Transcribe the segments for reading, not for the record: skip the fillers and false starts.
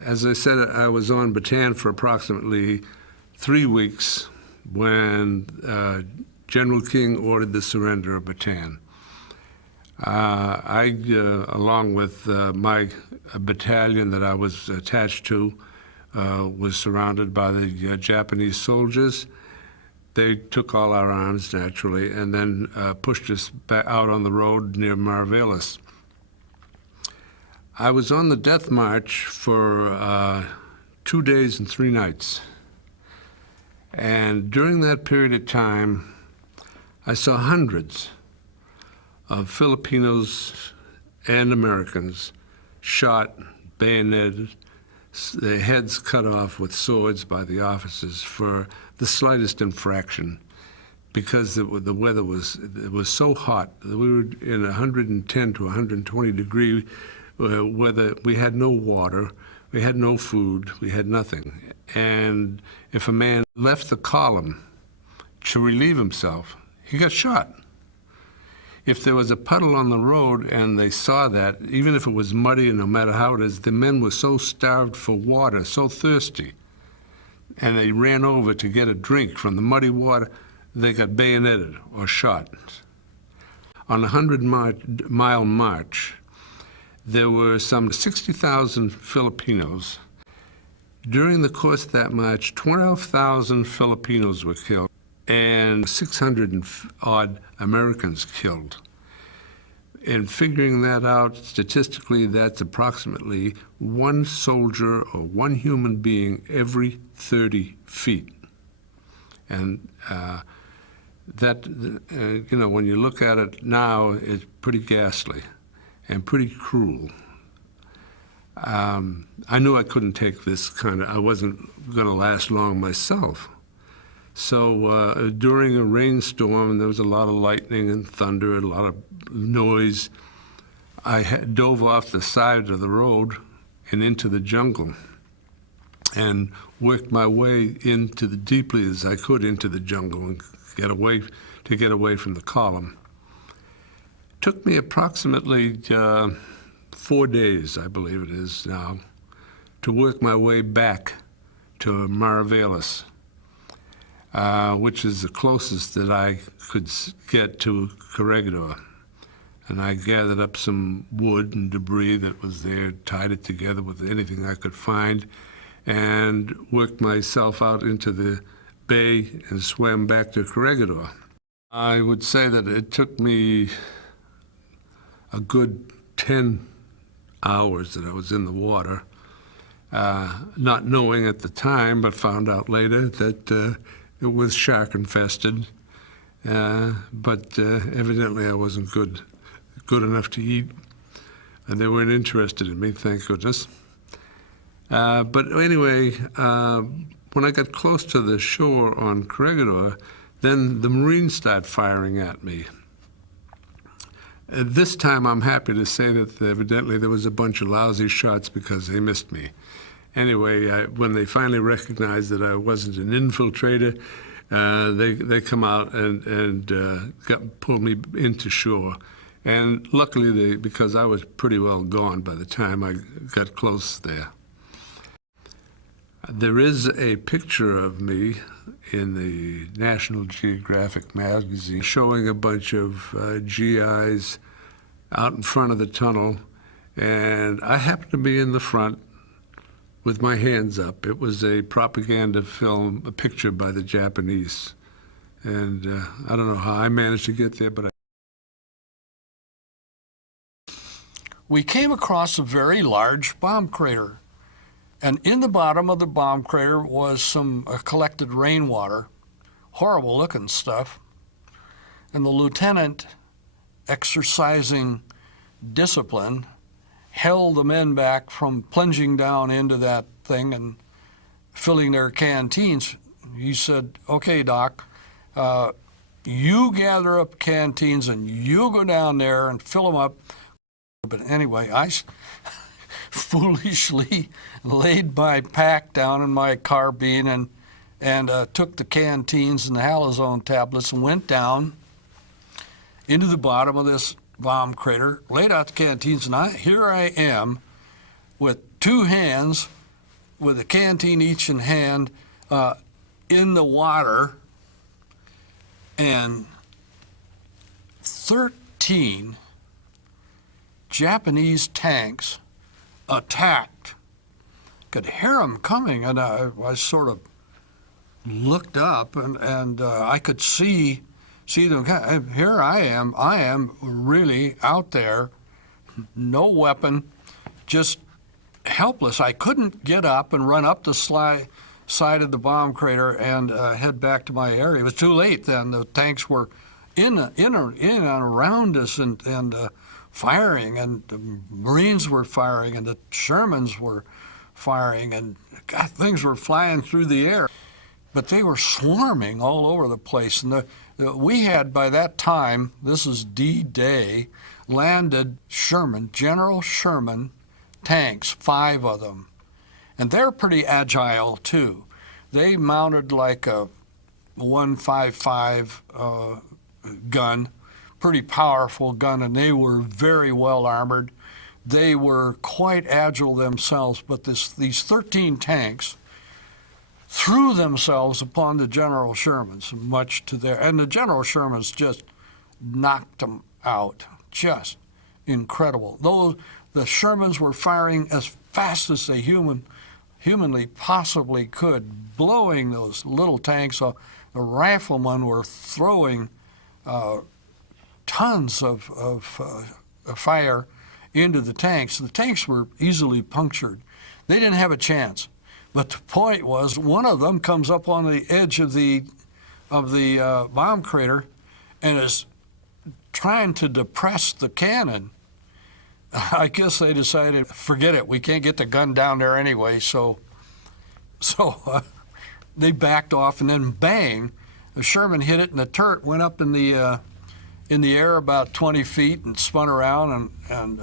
As I said, I was on Bataan for approximately 3 weeks when General King ordered the surrender of Bataan. I, along with my battalion that I was attached to, was surrounded by the Japanese soldiers. They took all our arms, naturally, and then pushed us back out on the road near Marvelis. I was on the death march for 2 days and 3 nights. And during that period of time, I saw hundreds of Filipinos and Americans shot, bayoneted, their heads cut off with swords by the officers for the slightest infraction, because the weather was so hot. We were in 110 to 120 degree weather. We had no water, we had no food, we had nothing. And if a man left the column to relieve himself, he got shot. If there was a puddle on the road and they saw that, even if it was muddy and no matter how it is, the men were so starved for water, so thirsty, and they ran over to get a drink from the muddy water, they got bayoneted or shot. On a 100-mile march, there were some 60,000 Filipinos. During the course of that march, 12,000 Filipinos were killed and 600-odd Americans killed. And figuring that out statistically, that's approximately 1 soldier or 1 human being every 30 feet. And that, you know, when you look at it now, it's pretty ghastly and pretty cruel. I knew I couldn't take this I wasn't gonna last long myself. So during a rainstorm, there was a lot of lightning and thunder, and a lot of noise. I dove off the side of the road and into the jungle and worked my way deeply as I could into the jungle and get away from the column. It took me approximately 4 days, I believe it is now, to work my way back to Marvelis, which is the closest that I could get to Corregidor. And I gathered up some wood and debris that was there, tied it together with anything I could find, and worked myself out into the bay and swam back to Corregidor. I would say that it took me a good 10 hours that I was in the water, not knowing at the time, but found out later that it was shark infested, but evidently I wasn't good enough to eat, and they weren't interested in me, thank goodness. But anyway, when I got close to the shore on Corregidor, then the Marines started firing at me. This time I'm happy to say that evidently there was a bunch of lousy shots because they missed me. Anyway, when they finally recognized that I wasn't an infiltrator, they come out and pulled me into shore. And luckily, because I was pretty well gone by the time I got close there. There is a picture of me in the National Geographic magazine showing a bunch of GIs out in front of the tunnel, and I happened to be in the front with my hands up. It was a propaganda film, a picture by the Japanese. And I don't know how I managed to get there, but We came across a very large bomb crater. And in the bottom of the bomb crater was some collected rainwater, horrible looking stuff. And the lieutenant, exercising discipline, held the men back from plunging down into that thing and filling their canteens. He said, "Okay, Doc, you gather up canteens and you go down there and fill them up." But anyway, I foolishly laid my pack down in my carbine and took the canteens and the halazone tablets and went down into the bottom of this bomb crater, laid out the canteens, and here I am with 2 hands with a canteen each in hand in the water, and 13 Japanese tanks attacked. Could hear them coming, and I sort of looked up, and I could see them. Here I am really out there, no weapon, just helpless. I couldn't get up and run up the side of the bomb crater and head back to my area. It was too late then. The tanks were in and around us and firing, and the Marines were firing, and the Shermans were firing, and God, things were flying through the air. But they were swarming all over the place. And we had, by that time, this is D-Day, landed General Sherman tanks, 5 of them. And they're pretty agile, too. They mounted like a 155 gun, pretty powerful gun, and they were very well armored. They were quite agile themselves, but these 13 tanks threw themselves upon the General Shermans, much to their, and the General Shermans just knocked them out. Just incredible. Though the Shermans were firing as fast as they humanly possibly could, blowing those little tanks off. The riflemen were throwing tons of fire into the tanks. The tanks were easily punctured. They didn't have a chance. But the point was, one of them comes up on the edge of the bomb crater and is trying to depress the cannon. I guess they decided, forget it, we can't get the gun down there anyway, so they backed off, and then bang, the Sherman hit it, and the turret went up in the air about 20 feet and spun around, and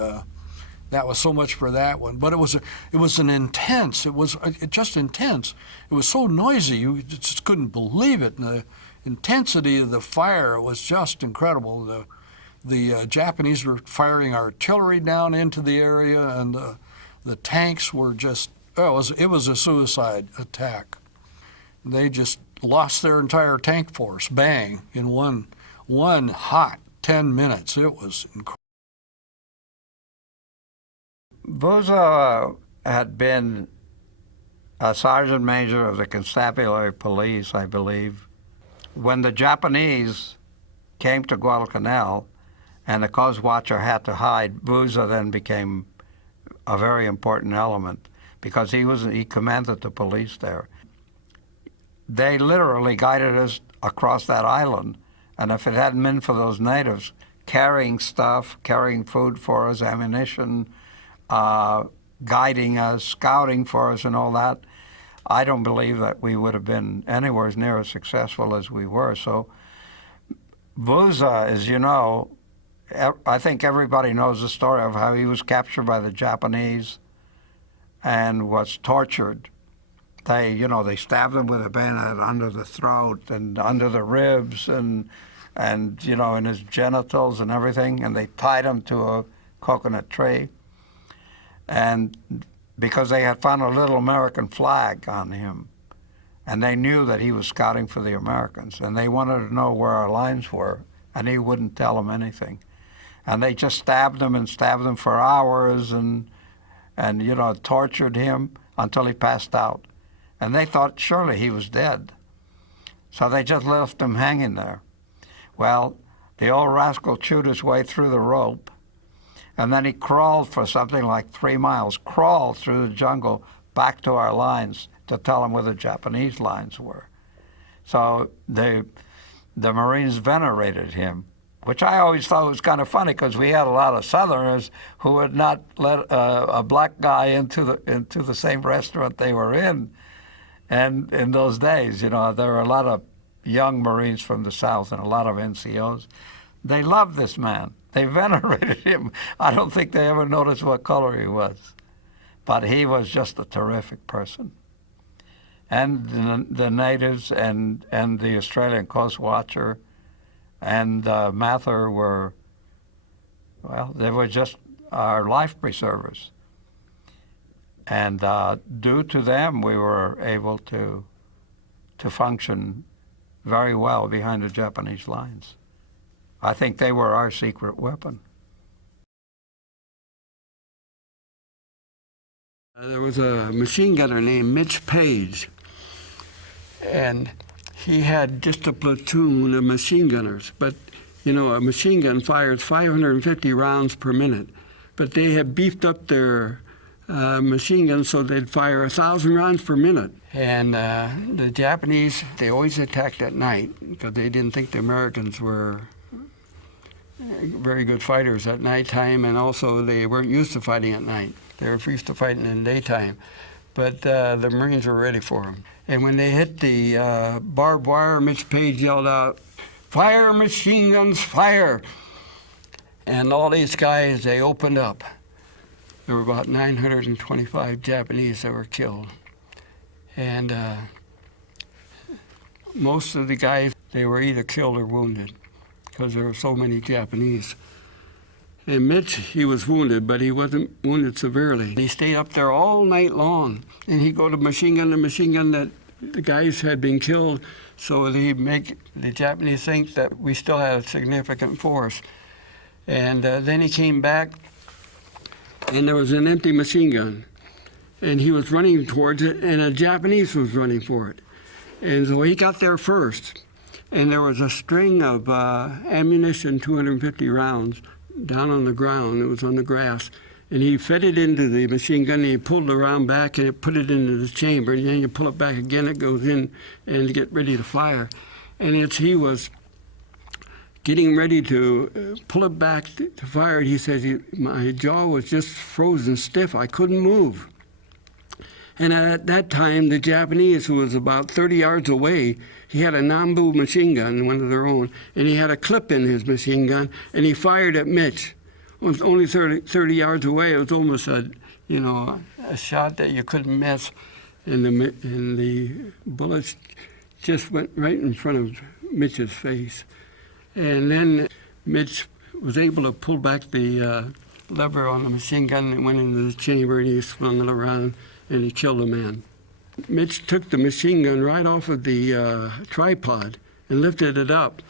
that was so much for that one. But it was just intense. It was so noisy, you just couldn't believe it. And the intensity of the fire was just incredible. The Japanese were firing artillery down into the area, and the tanks were just, it was a suicide attack. They just lost their entire tank force, bang, in one hot 10 minutes. It was incredible. Buzo had been a sergeant major of the constabulary police, I believe. When the Japanese came to Guadalcanal and the Coast Watcher had to hide, Buzo then became a very important element because he commanded the police there. They literally guided us across that island, and if it hadn't been for those natives carrying stuff, carrying food for us, ammunition, guiding us, scouting for us and all that, I don't believe that we would have been anywhere near as successful as we were. So Buzo, as you know, I think everybody knows the story of how he was captured by the Japanese and was tortured. They stabbed him with a bayonet under the throat and under the ribs and in his genitals and everything, and they tied him to a coconut tree. And because they had found a little American flag on him, and they knew that he was scouting for the Americans, and they wanted to know where our lines were, and he wouldn't tell them anything. And they just stabbed him for hours and tortured him until he passed out. And they thought surely he was dead. So they just left him hanging there. Well, the old rascal chewed his way through the rope, and then he crawled for something like 3 miles, crawled through the jungle back to our lines to tell them where the Japanese lines were. So the Marines venerated him, which I always thought was kind of funny because we had a lot of Southerners who would not let a black guy into the same restaurant they were in. And in those days, there were a lot of young Marines from the South and a lot of NCOs. They loved this man. They venerated him. I don't think they ever noticed what color he was. But he was just a terrific person. And the natives and the Australian Coast Watcher and Mather they were just our life preservers. And due to them, we were able to function very well behind the Japanese lines. I think they were our secret weapon. There was a machine gunner named Mitch Page, and he had just a platoon of machine gunners. But, you know, a machine gun fires 550 rounds per minute. But they had beefed up their machine guns so they'd fire 1,000 rounds per minute. And the Japanese, they always attacked at night because they didn't think the Americans were very good fighters at nighttime, and also they weren't used to fighting at night. They were used to fighting in the daytime. But the Marines were ready for them. And when they hit the barbed wire, Mitch Page yelled out, "Fire, machine guns, fire!" And all these guys, they opened up. There were about 925 Japanese that were killed. And most of the guys, they were either killed or wounded because there were so many Japanese. And Mitch, he was wounded, but he wasn't wounded severely. He stayed up there all night long, and he'd go to machine gun that the guys had been killed, so that he'd make the Japanese think that we still had a significant force. And then he came back, and there was an empty machine gun, and he was running towards it, and a Japanese was running for it. And so he got there first, and there was a string of ammunition, 250 rounds, down on the ground. It was on the grass. And he fed it into the machine gun, and he pulled the round back, and it put it into the chamber. And then you pull it back again, it goes in, and get ready to fire. And he was getting ready to pull it back to fire. He says, my jaw was just frozen stiff. I couldn't move. And at that time, the Japanese, who was about 30 yards away, he had a Nambu machine gun, one of their own, and he had a clip in his machine gun, and he fired at Mitch. It was only 30 yards away. It was almost a shot that you couldn't miss, and the bullets just went right in front of Mitch's face. And then Mitch was able to pull back the lever on the machine gun and went into the chamber, and he swung it around, and he killed a man. Mitch took the machine gun right off of the tripod and lifted it up.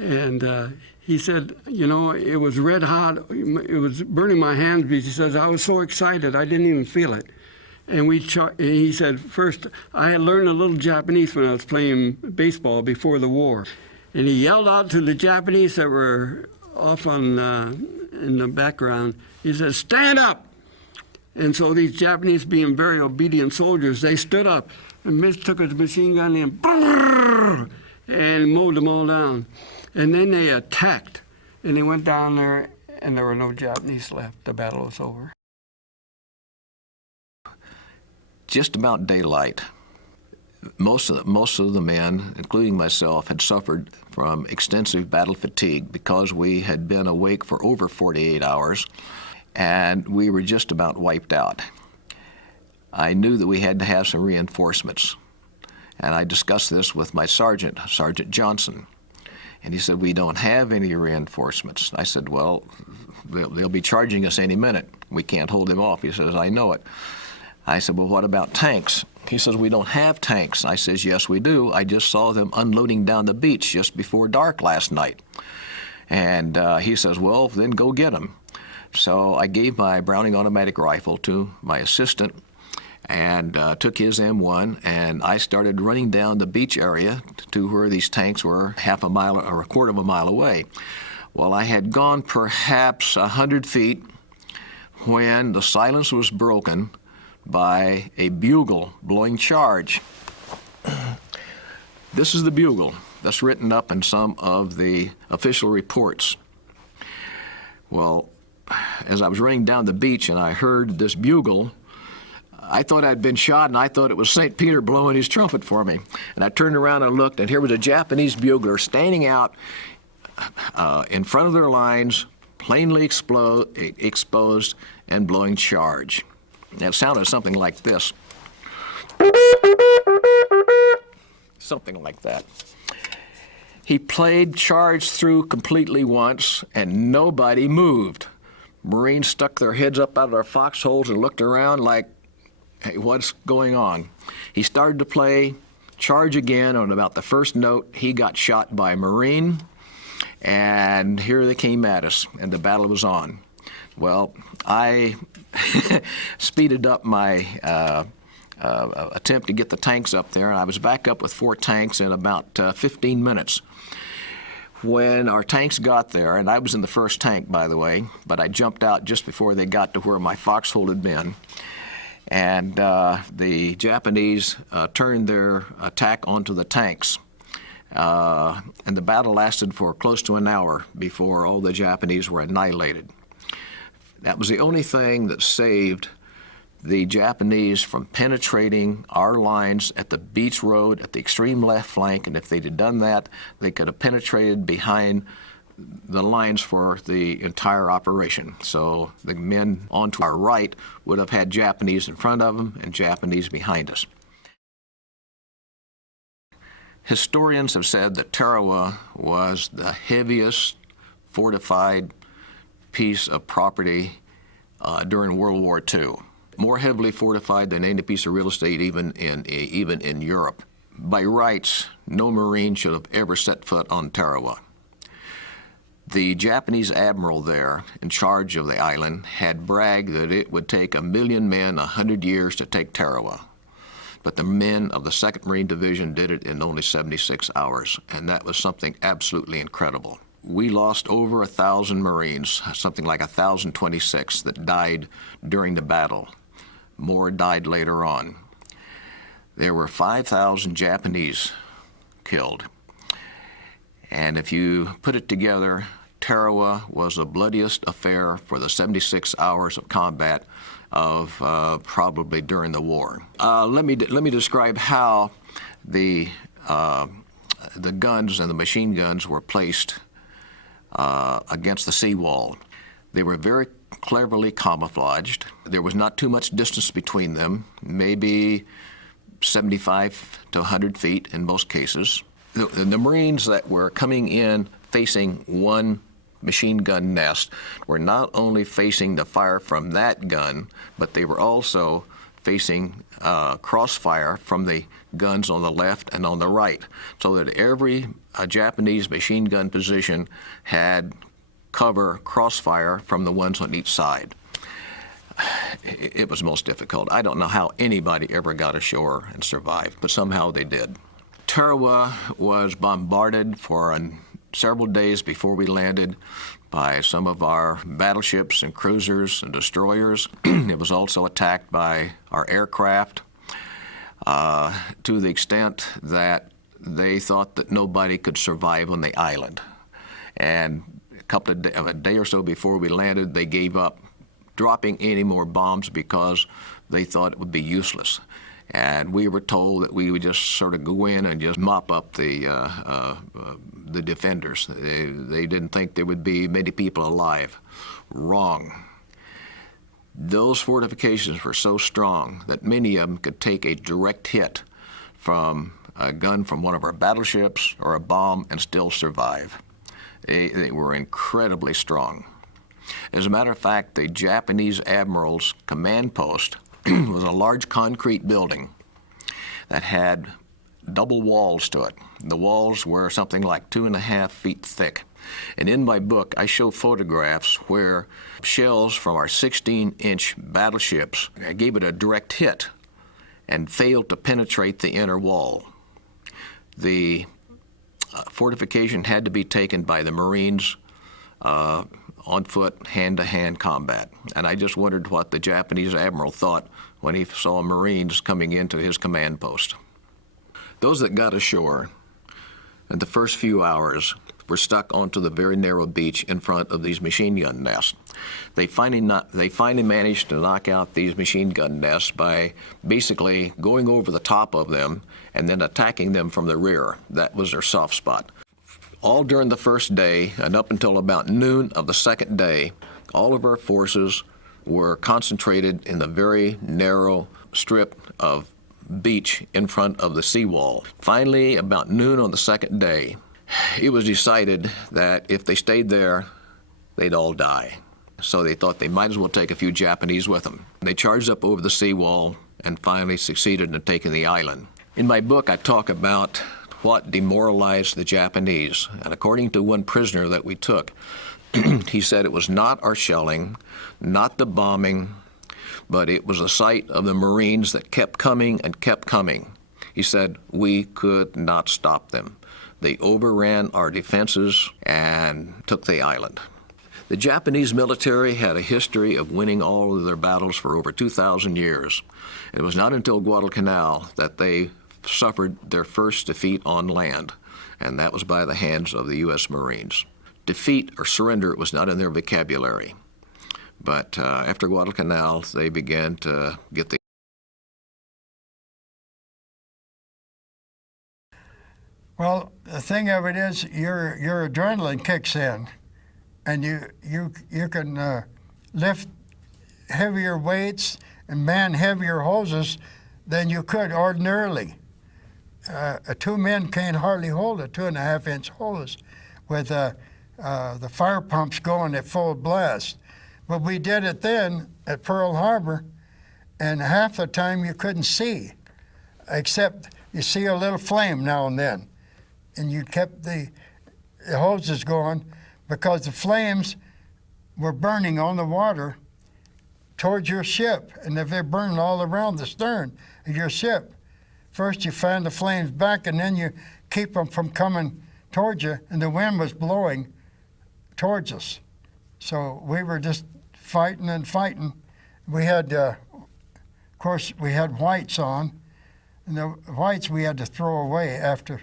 And he said, you know, it was red hot. It was burning my hands, because he says, I was so excited, I didn't even feel it. And he said, first, I had learned a little Japanese when I was playing baseball before the war. And he yelled out to the Japanese that were off on in the background. He said, stand up! And so these Japanese, being very obedient soldiers, they stood up. And Mitch took his machine gun and mowed them all down. And then they attacked. And they went down there, and there were no Japanese left. The battle was over. Just about daylight. Most of the men, including myself, had suffered from extensive battle fatigue because we had been awake for over 48 hours. And we were just about wiped out. I knew that we had to have some reinforcements. And I discussed this with my sergeant, Sergeant Johnson. And he said, we don't have any reinforcements. I said, well, they'll be charging us any minute. We can't hold them off. He says, I know it. I said, well, what about tanks? He says, we don't have tanks. I says, yes, we do. I just saw them unloading down the beach just before dark last night. And he says, well, then go get them. So I gave my Browning automatic rifle to my assistant and took his M1, and I started running down the beach area to where these tanks were half a mile or a quarter of a mile away. Well, I had gone perhaps 100 feet when the silence was broken by a bugle blowing charge. This is the bugle that's written up in some of the official reports. Well, as I was running down the beach and I heard this bugle, I thought I'd been shot, and I thought it was St. Peter blowing his trumpet for me. And I turned around and looked, and here was a Japanese bugler standing out in front of their lines, plainly exposed and blowing charge. And it sounded something like this. Something like that. He played charge through completely once, and nobody moved. Marines stuck their heads up out of their foxholes and looked around like Hey, what's going on? He started to play charge again. On about the first note, he got shot by a Marine, and here they came at us, and the battle was on. Well, I speeded up my attempt to get the tanks up there, and I was back up with 4 tanks in about 15 minutes. When our tanks got there, and I was in the first tank, by the way, but I jumped out just before they got to where my foxhole had been, and the Japanese turned their attack onto the tanks. And the battle lasted for close to an hour before all the Japanese were annihilated. That was the only thing that saved the Japanese from penetrating our lines at the beach road at the extreme left flank, and if they'd have done that, they could have penetrated behind the lines for the entire operation. So the men onto our right would have had Japanese in front of them and Japanese behind us. Historians have said that Tarawa was the heaviest fortified piece of property during World War II. More heavily fortified than any piece of real estate even in Europe. By rights, no Marine should have ever set foot on Tarawa. The Japanese admiral there in charge of the island had bragged that it would take 1,000,000 men 100 years to take Tarawa. But the men of the 2nd Marine Division did it in only 76 hours, and that was something absolutely incredible. We lost over 1,000 Marines, something like 1,026 that died during the battle. More died later on. There were 5,000 Japanese killed. And if you put it together, Tarawa was the bloodiest affair for the 76 hours of combat of probably during the war. Let me describe how the guns and the machine guns were placed against the seawall. They were very cleverly camouflaged. There was not too much distance between them, maybe 75 to 100 feet in most cases. The Marines that were coming in facing one machine gun nest were not only facing the fire from that gun, but they were also facing crossfire from the guns on the left and on the right, so that every Japanese machine gun position had cover crossfire from the ones on each side. It was most difficult. I don't know how anybody ever got ashore and survived, but somehow they did. Tarawa was bombarded for several days before we landed by some of our battleships and cruisers and destroyers. It was also attacked by our aircraft to the extent that they thought that nobody could survive on the island. And a day or so before we landed, they gave up dropping any more bombs because they thought it would be useless. And we were told that we would just sort of go in and just mop up the defenders. They didn't think there would be many people alive. Wrong. Those fortifications were so strong that many of them could take a direct hit from a gun from one of our battleships or a bomb and still survive. They were incredibly strong. As a matter of fact, the Japanese admiral's command post was a large concrete building that had double walls to it. The walls were something like 2.5 feet thick. And in my book, I show photographs where shells from our 16-inch battleships gave it a direct hit and failed to penetrate the inner wall. The fortification had to be taken by the Marines on foot, hand-to-hand combat. And I just wondered what the Japanese admiral thought when he saw Marines coming into his command post. Those that got ashore in the first few hours were stuck onto the very narrow beach in front of these machine gun nests. They finally managed to knock out these machine gun nests by basically going over the top of them and then attacking them from the rear. That was their soft spot. All during the first day and up until about noon of the second day, all of our forces were concentrated in the very narrow strip of beach in front of the seawall. Finally, about noon on the second day, it was decided that if they stayed there, they'd all die. So they thought they might as well take a few Japanese with them. They charged up over the seawall and finally succeeded in taking the island. In my book, I talk about what demoralized the Japanese, and according to one prisoner that we took, he said it was not our shelling, not the bombing, but it was the sight of the Marines that kept coming and kept coming. He said we could not stop them. They overran our defenses and took the island. The Japanese military had a history of winning all of their battles for over 2,000 years. It was not until Guadalcanal that they suffered their first defeat on land, and that was by the hands of the U.S. Marines. Defeat or surrender was not in their vocabulary. But after Guadalcanal, they began to get the... Well, the thing of it is, your adrenaline kicks in, and you can lift heavier weights and man heavier hoses than you could ordinarily. 2 men can't hardly hold a 2.5-inch hose with the fire pumps going at full blast. But we did it then at Pearl Harbor, and half the time you couldn't see, except you see a little flame now and then. And you kept the hoses going because the flames were burning on the water towards your ship. And if they're burning all around the stern of your ship, first you fan the flames back, and then you keep them from coming towards you, and the wind was blowing towards us. So we were just fighting and fighting. We had, of course, we had whites on, and the whites we had to throw away after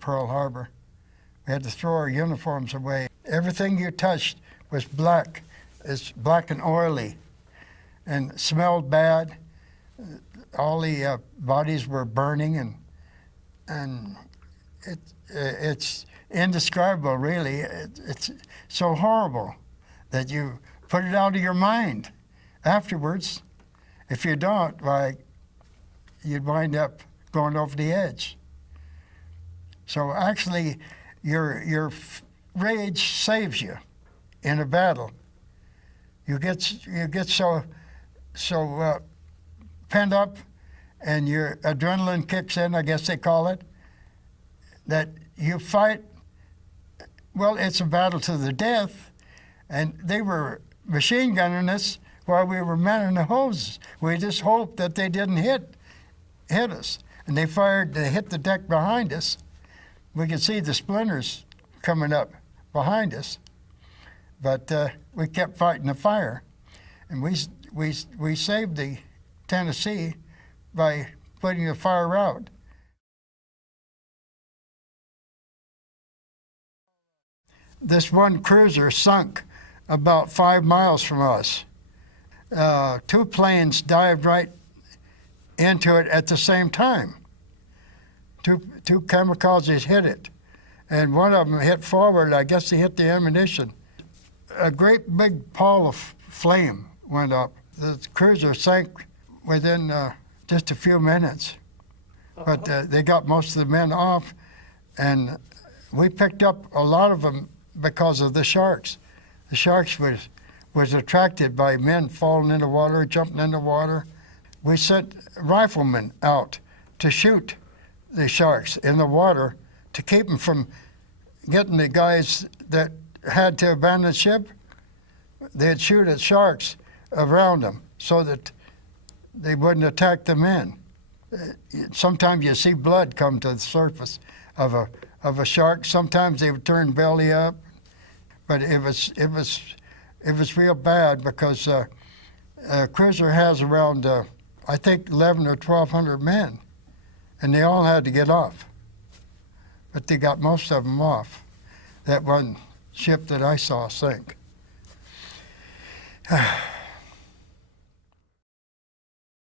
Pearl Harbor. We had to throw our uniforms away. Everything you touched was black. It's black and oily and smelled bad. All the bodies were burning, and it's indescribable, really. It's so horrible that you put it out of your mind afterwards. If you don't, why, you'd wind up going over the edge. So actually, your rage saves you in a battle. You get so pent up, and your adrenaline kicks in, I guess they call it, that you fight. Well, it's a battle to the death, and they were machine gunning us while we were manning the hoses. We just hoped that they didn't hit us, and they hit the deck behind us. We could see the splinters coming up behind us, but we kept fighting the fire, and we saved the Tennessee by putting the fire out. This one cruiser sunk about 5 miles from us. 2 planes dived right into it at the same time. Two kamikazes hit it, and one of them hit forward. I guess they hit the ammunition. A great big pall of flame went up. The cruiser sank within just a few minutes, but they got most of the men off, and we picked up a lot of them because of the sharks. The sharks was attracted by men falling in the water, jumping in the water. We sent riflemen out to shoot the sharks in the water to keep them from getting the guys that had to abandon ship. They'd shoot at sharks around them so that they wouldn't attack the men. Sometimes you see blood come to the surface of a shark. Sometimes they would turn belly up, but it was real bad because a cruiser has around I think 11 or 1,200 men, and they all had to get off. But they got most of them off. That one ship that I saw sink.